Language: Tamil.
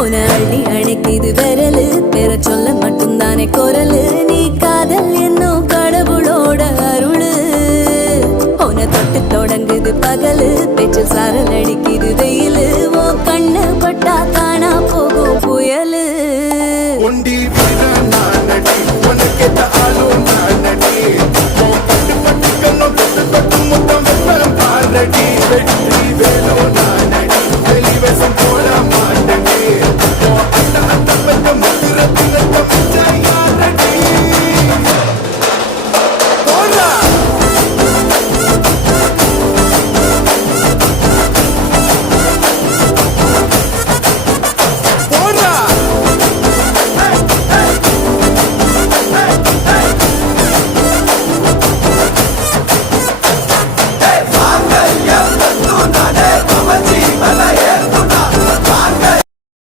உன அள்ளி அணைக்குது விரலு பெற சொல்ல மட்டும்தானே குரலு நீ காதல் என்னும் கடவுளோட அருளு உன தொட்டு தொடங்குது பகலு பேச்சு சாரல் அடிக்குது வெயிலு ஓ கண்ணு பட்டா காணா போகும் புயலு ஒண்டி வீரன் நானடி உனக்கேத்த ஆளும் நானடி பட்டு பட்டு கண்ணம் தொட்டு தொட்டு முத்தம் வெப்பம் பாரடி வெற்றி வேலோ நான்